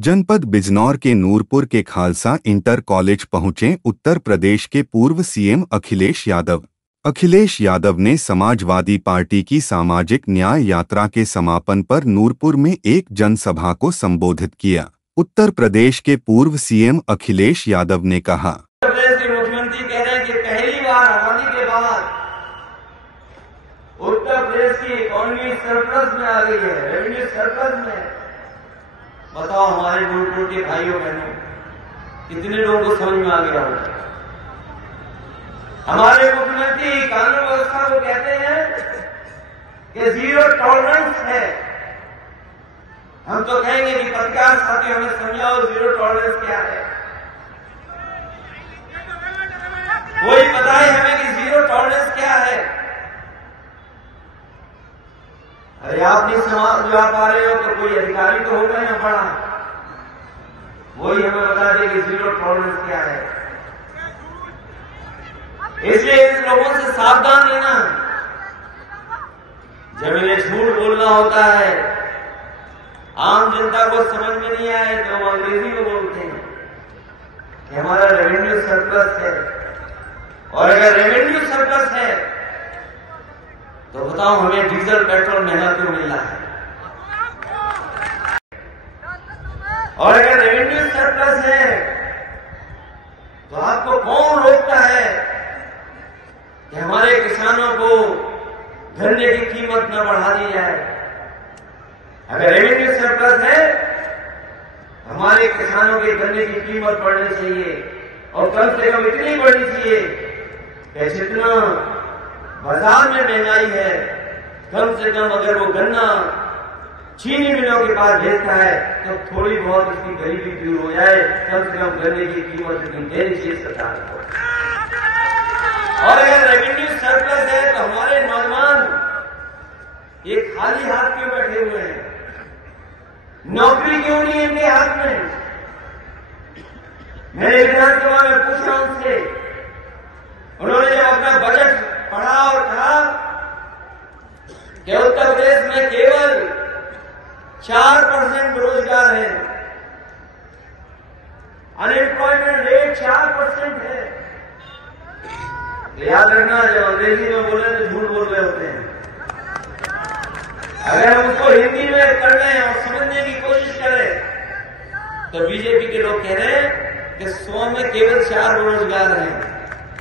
जनपद बिजनौर के नूरपुर के खालसा इंटर कॉलेज पहुंचे उत्तर प्रदेश के पूर्व सीएम अखिलेश यादव। अखिलेश यादव ने समाजवादी पार्टी की सामाजिक न्याय यात्रा के समापन पर नूरपुर में एक जनसभा को संबोधित किया। उत्तर प्रदेश के पूर्व सीएम अखिलेश यादव ने कहा, उत्तर प्रदेश के मुख्यमंत्री कह रहे हैं कि पहली बार आजादी के बाद उत्तर प्रदेश की इकोनॉमी सरप्लस में आ गई है, रेवेन्यू सरप्लस में। बताओ हमारे नूरपुर के भाइयों बहनों, कितने लोगों को समझ में आ गया होगा। हमारे मुख्यमंत्री कानून व्यवस्था को कहते हैं कि जीरो टॉलरेंस है। हम तो कहेंगे कि पत्रकार साथी हमें समझाओ जीरो टॉलरेंस क्या है। कोई बताए हमें कि जीरो टॉलरेंस क्या है। अरे आप नहीं समझा पा रहे हो तो कोई अधिकारी तो होगा ना पढ़ा, वही हमें बता दे कि जीरो टॉलरेंस क्या है। इसलिए इन लोगों से सावधान रहना। जब इन्हें झूठ बोलना होता है, आम जनता को समझ में नहीं आए तो वो अंग्रेजी में बोलते हैं कि हमारा रेवेन्यू सरप्लस है। और अगर रेवेन्यू सरप्लस है तो बताओ हमें डीजल पेट्रोल महंगा क्यों मिल रहा है। और अगर रेवेन्यू सरप्लस है तो आपको कौन रोकता है कि हमारे किसानों को गन्ने की कीमत न बढ़ा दी जाए। अगर रेवेन्यू सरप्लस है, हमारे किसानों के गन्ने की कीमत बढ़नी चाहिए और कम से कम इतनी बढ़नी चाहिए कि जितना बाजार में महंगाई है, कम से कम अगर वो गन्ना चीनी मिलों के पास भेजता है तो थोड़ी बहुत उसकी गरीबी दूर हो जाए। कम से कम गन्ने की कीमत इतनी देनी चाहिए सरकार को। और अगर रेवेन्यू सरप्लस है तो हमारे नौजवान ये खाली हाथ क्यों बैठे हुए हैं? नौकरी क्यों नहीं है इनके हाथ में? मैंने विधानसभा में पूछा उनसे, उन्होंने जब अपना बजट पढ़ा और कहा कि उत्तर प्रदेश में केवल 4% बेरोजगार है, अनएम्प्लॉयमेंट रेट 4% है। याद रखना, जब अंग्रेजी में बोले तो झूठ बोल रहे होते हैं। अगर हम उसको हिंदी में करने और समझने की कोशिश करें तो बीजेपी के लोग कह रहे हैं कि 100 में केवल 4 बेरोजगार हैं।